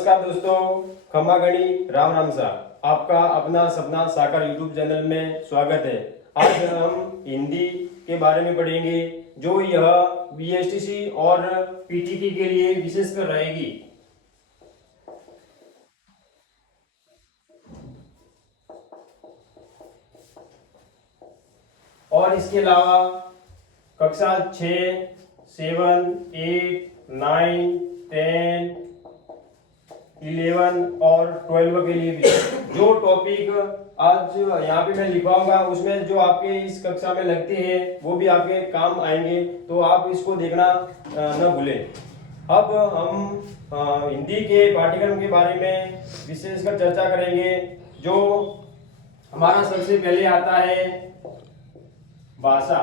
नमस्कार दोस्तों, खम्मा गणी राम राम सा। आपका अपना सपना साकार यूट्यूब चैनल में स्वागत है। आज हम हिंदी के बारे में पढ़ेंगे, जो यह बीएसटीसी और पीटीटी के लिए विशेषकर रहेगी। और इसके अलावा कक्षा 6, 7, 8, 9, 10, 11 और 12 के लिए भी जो टॉपिक आज यहाँ पे मैं लिखवाऊंगा, उसमें जो आपके इस कक्षा में लगते हैं वो भी आपके काम आएंगे, तो आप इसको देखना न भूलें। अब हम हिंदी के पाठ्यक्रम के बारे में विशेषकर चर्चा करेंगे। जो हमारा सबसे पहले आता है भाषा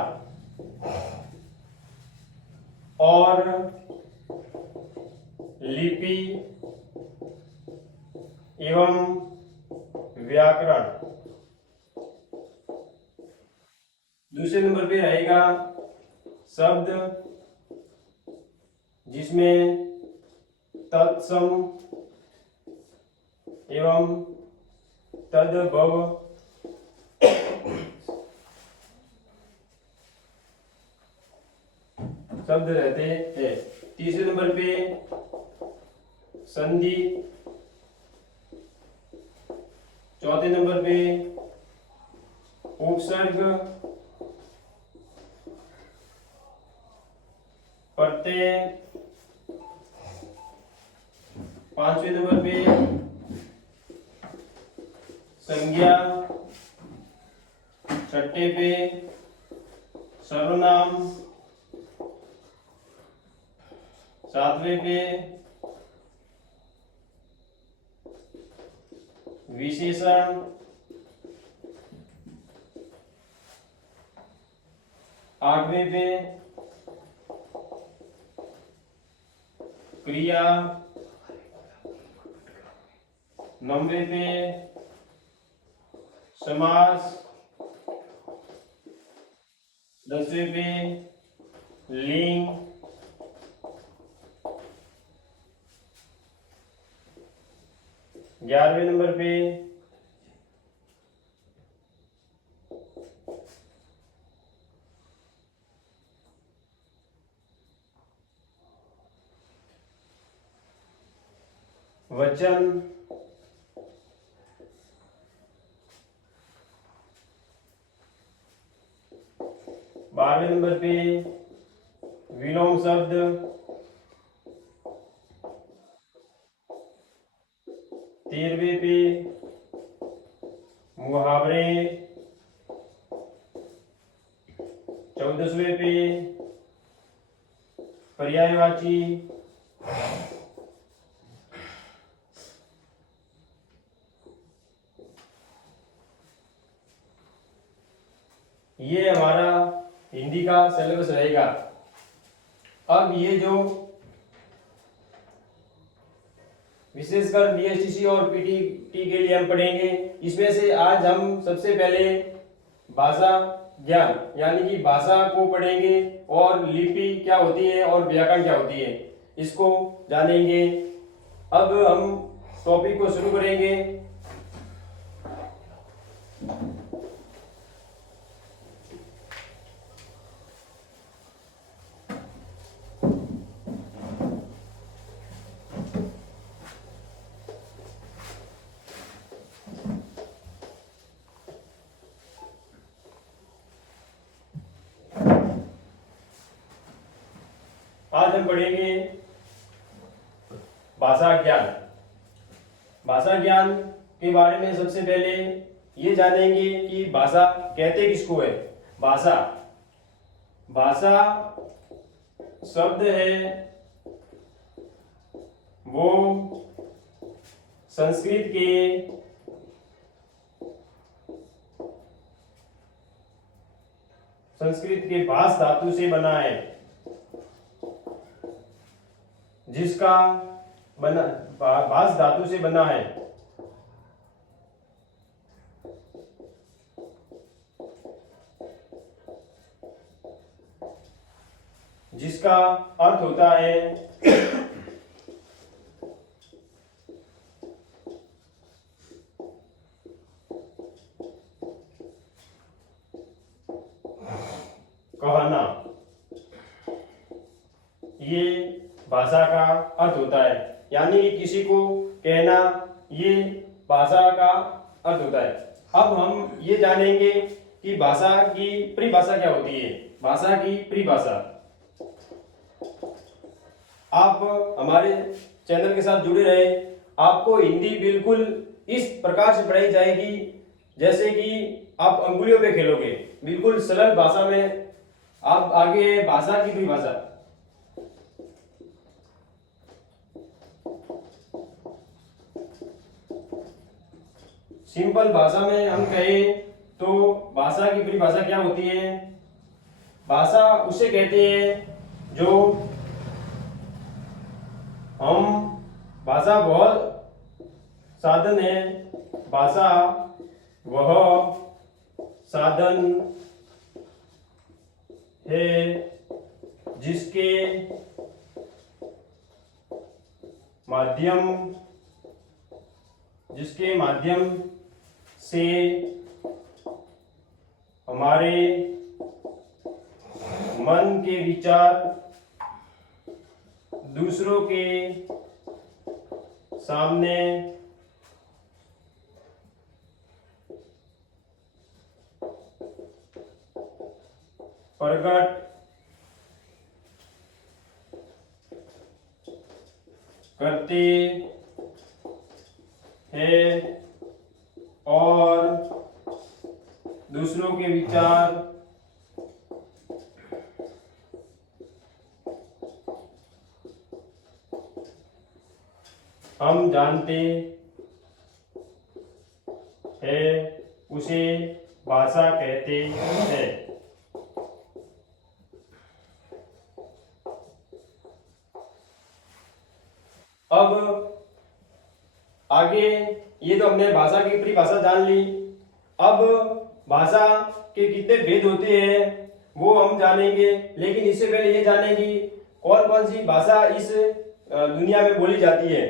और लिपि एवं व्याकरण। दूसरे नंबर पे रहेगा शब्द, जिसमें तत्सम एवं तद्भव शब्द रहते हैं। तीसरे नंबर पे संधि, चौथे नंबर पे उपसर्ग, प्रत्यय, पांचवें नंबर पे संज्ञा, छठे पे सर्वनाम, सातवें पे विशेषण, आठवें पे क्रिया, नौवें पे समास, दसवें पे लिंग, 11वें नंबर पे वचन, 12वें नंबर पे विलोम शब्द, 13वें पे मुहावरे, 14वें पे पर्यायवाची, ये हमारा हिंदी का सिलेबस रहेगा। अब ये जो विशेषकर बीएसटीसी और पीटीटी के लिए हम पढ़ेंगे, इसमें से आज हम सबसे पहले भाषा ज्ञान यानी कि भाषा को पढ़ेंगे और लिपि क्या होती है और व्याकरण क्या होती है, इसको जानेंगे। अब हम टॉपिक को शुरू करेंगे। आज हम पढ़ेंगे भाषा ज्ञान। भाषा ज्ञान के बारे में सबसे पहले ये जानेंगे कि भाषा कहते किसको है। भाषा भाषा शब्द है वो संस्कृत के भाष धातु से बना है, जिसका बना भाष धातु से बना है, जिसका अर्थ होता है कहना, ये भाषा का अर्थ होता है। यानी कि किसी को कहना, ये भाषा का अर्थ होता है। अब हम ये जानेंगे कि भाषा की परिभाषा क्या होती है। भाषा की परिभाषा, आप हमारे चैनल के साथ जुड़े रहे। आपको हिंदी बिल्कुल इस प्रकार से पढ़ाई जाएगी जैसे कि आप अंगुलियों पे खेलोगे, बिल्कुल सरल भाषा में। आप आगे भाषा की परिभाषा, सिंपल भाषा में हम कहें तो भाषा की परिभाषा क्या होती है। भाषा उसे कहते हैं जो हम, भाषा वह साधन है, भाषा वह साधन है जिसके माध्यम से हमारे मन के विचार दूसरों के सामने प्रकट करते हैं और दूसरों के विचार हम जानते हैं, उसे भाषा कहते हैं। अब आगे ये तो हमने भाषा की परिभाषा जान ली। अब भाषा के कितने भेद होते हैं वो हम जानेंगे, लेकिन इससे पहले ये जानेंगे कौन कौन सी भाषा इस दुनिया में बोली जाती है।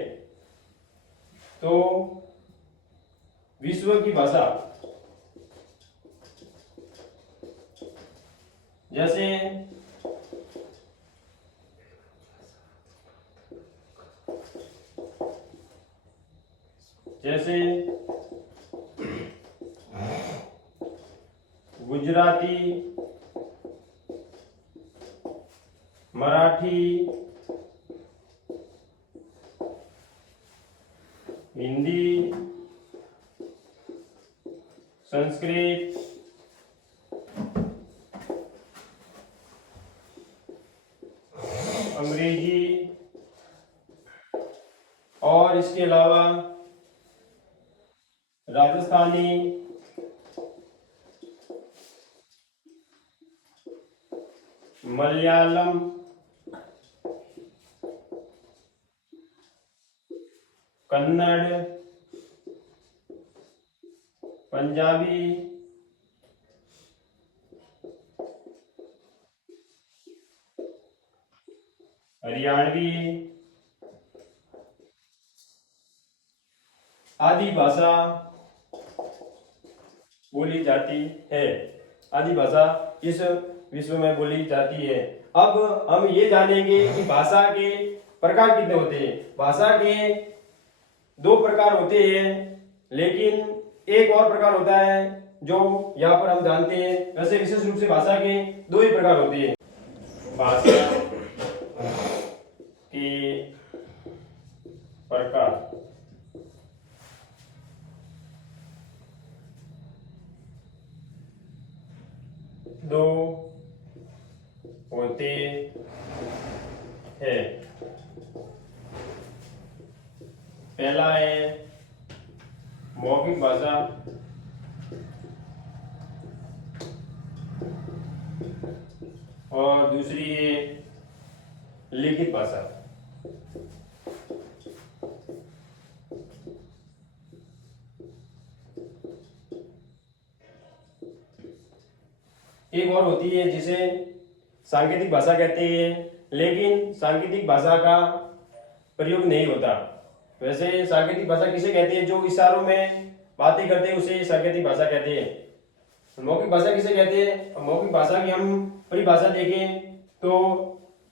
तो विश्व की भाषा, जैसे गुजराती, मराठी, हिंदी, संस्कृत, अंग्रेजी और इसके अलावा राजस्थानी, मलयालम, कन्नड़, पंजाबी, हरियाणवी आदि भाषा बोली जाती है। आदि भाषा इस विश्व में बोली जाती है। अब हम ये जानेंगे कि भाषा के प्रकार कितने होते हैं। भाषा के दो प्रकार होते हैं, लेकिन एक और प्रकार होता है जो यहाँ पर हम जानते हैं। वैसे विशेष रूप से भाषा के दो ही प्रकार होते हैं। भाषा के प्रकार, दो होते हैं। पहला है मौखिक भाषा, और दूसरी है लिखित भाषा। एक और होती है जिसे सांकेतिक भाषा कहते हैं, लेकिन सांकेतिक भाषा का प्रयोग नहीं होता। वैसे सांकेतिक भाषा किसे कहते हैं? जो इशारों में बातें करते हैं उसे सांकेतिक भाषा कहते हैं। मौखिक भाषा किसे कहते हैं? मौखिक भाषा की हम परिभाषा देखें तो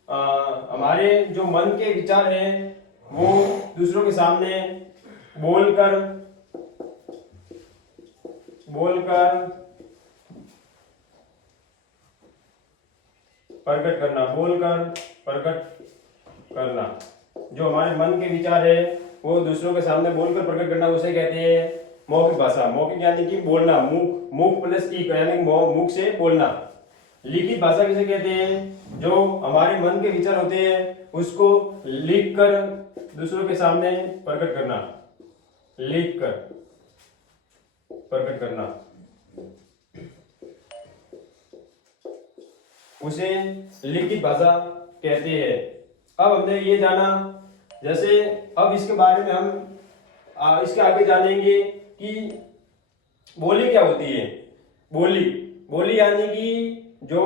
हमारे जो मन के विचार हैं वो दूसरों के सामने बोलकर प्रकट करना, बोलकर प्रकट करना। जो हमारे मन के विचार है वो दूसरों के सामने बोलकर प्रकट करना, उसे कहते हैं मौखिक भाषा। मौखिक यानी कि बोलना, मुख प्लस ई यानी मुख से बोलना। लिखित भाषा किसे कहते हैं? जो हमारे मन के विचार होते हैं उसको लिख कर दूसरों के सामने प्रकट करना, लिख कर प्रकट करना, उसे लिखित भाषा कहते हैं। अब हमने ये जाना, जैसे अब इसके बारे में हम इसके आगे जानेंगे कि बोली क्या होती है। बोली यानी कि जो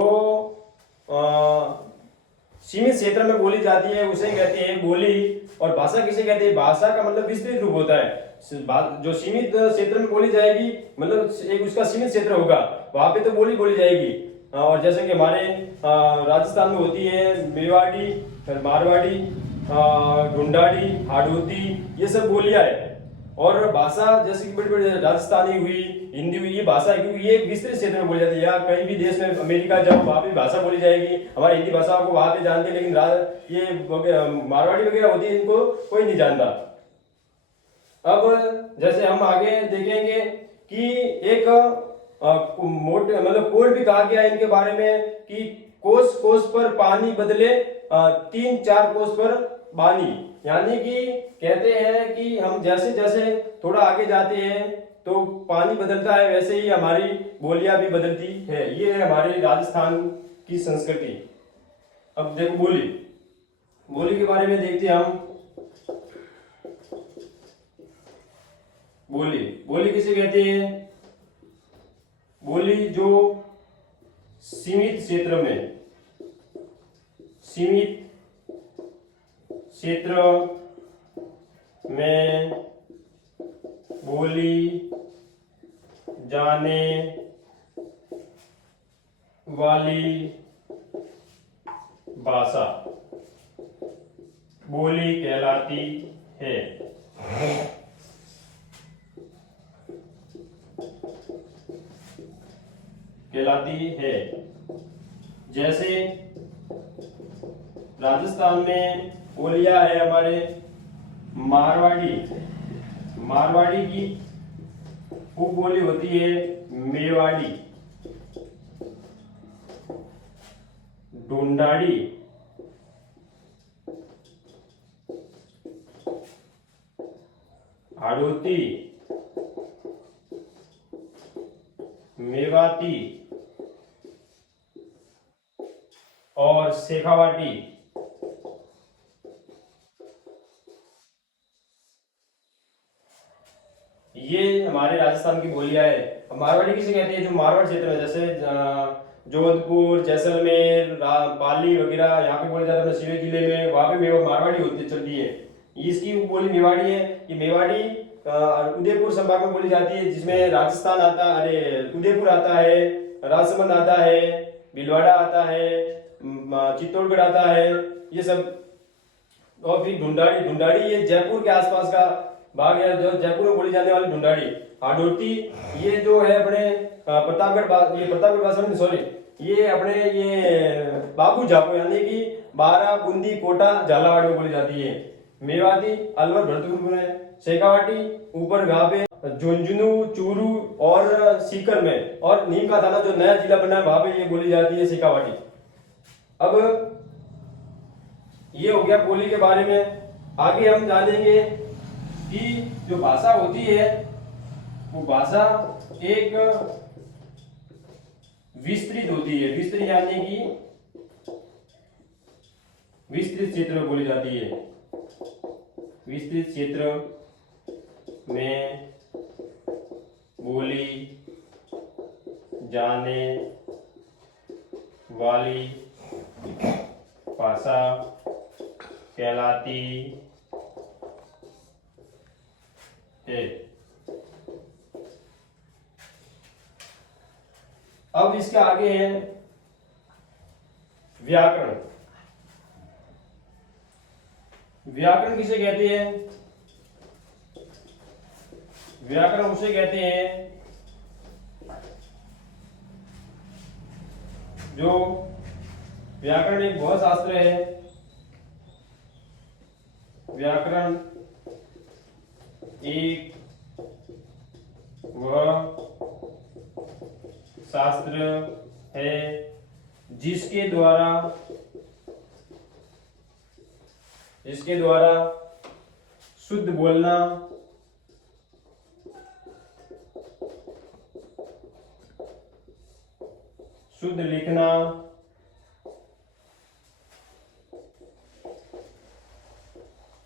सीमित क्षेत्र में बोली जाती है उसे कहते हैं बोली। और भाषा किसे कहते हैं? भाषा का मतलब विस्तृत रूप होता है। जो सीमित क्षेत्र में बोली जाएगी, मतलब एक उसका सीमित क्षेत्र होगा, वहां पे तो बोली जाएगी। और जैसे कि हमारे राजस्थान में होती है मेवाड़ी, मारवाड़ी, ढूंढाड़ी, हाड़ौती, ये सब बोलियां है। और भाषा जैसे कि बड़ी बड़ी राजस्थानी हुई, हिंदी हुई, ये भाषा है क्योंकि ये एक विस्तृत क्षेत्र में बोली जाती है। या कहीं भी देश में, अमेरिका जाओ वहाँ पे भाषा बोली जाएगी। हमारी हिंदी भाषा को वहाँ पे जानते हैं, लेकिन ये मारवाड़ी वगैरह होती है, इनको कोई नहीं जानता। अब जैसे हम आगे देखेंगे कि एक मोटे मतलब कोड भी कहा गया है इनके बारे में कि कोस पर पानी बदले 3-4 कोस पर बानी। यानी कि कहते हैं कि हम जैसे जैसे थोड़ा आगे जाते हैं तो पानी बदलता है, वैसे ही हमारी बोलियां भी बदलती है। ये है हमारे राजस्थान की संस्कृति। अब देखो बोली के बारे में देखते हैं हम। बोली किसे कहते हैं? बोली जो सीमित क्षेत्र में बोली जाने वाली भाषा बोली कहलाती है। जैसे राजस्थान में बोलियां है हमारे मारवाड़ी की उप बोली होती है मेवाड़ी, ढूंढाड़ी, हाड़ौती, मेवाती और शेखावाटी। ये हमारे राजस्थान की बोलियां है। मारवाड़ी किसे कहते हैं? जो मारवाड़ क्षेत्र में, जैसे जोधपुर, जैसलमेर, पाली वगैरह यहाँ पे बोले जाते हैं। शिवहर जिले में वहाँ पे मारवाड़ी होती चलती है। इसकी बोली मेवाड़ी है। ये मेवाड़ी उदयपुर संभाग में बोली जाती है, जिसमें राजस्थान आता, उदयपुर आता है, राजसमंद आता है, भीलवाड़ा आता है, चित्तौड़गढ़ आता है, ये सब। और फिर ढूंढाड़ी ये जयपुर के आसपास का भाग है, जो जयपुर में बोली जाने वाली ढूंढाड़ी। हाड़ौती ये जो है अपने प्रतापगढ़ भाषा में, सॉरी, ये अपने ये बाबू जापो यानी कि बारा, बूंदी, कोटा, झालावाड़ में बोली जाती है। मेवाती अलवर, भरतपुर में। शेखावाटी ऊपर घावे, झुंझुनू, चूरू और सीकर में। और नीम का थाना जो नया जिला बना है वहां पे ये बोली जाती है शेखावाटी। अब ये हो गया बोली के बारे में। आगे हम जानेंगे कि जो भाषा होती है वो भाषा एक विस्तृत होती है। विस्तृत यानी कि विस्तृत क्षेत्र में बोली जाती है। विस्तृत क्षेत्र में बोली जाने वाली भाषा कहलाती है। अब इसके आगे है व्याकरण। व्याकरण किसे कहते हैं? व्याकरण उसे कहते हैं जो, व्याकरण एक वह शास्त्र है, व्याकरण एक वह शास्त्र है जिसके द्वारा शुद्ध बोलना, शुद्ध लिखना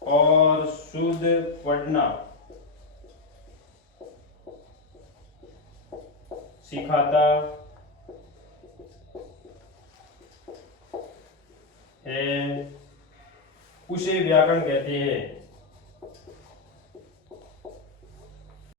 और शुद्ध पढ़ना सिखाता है, उसे व्याकरण कहते हैं।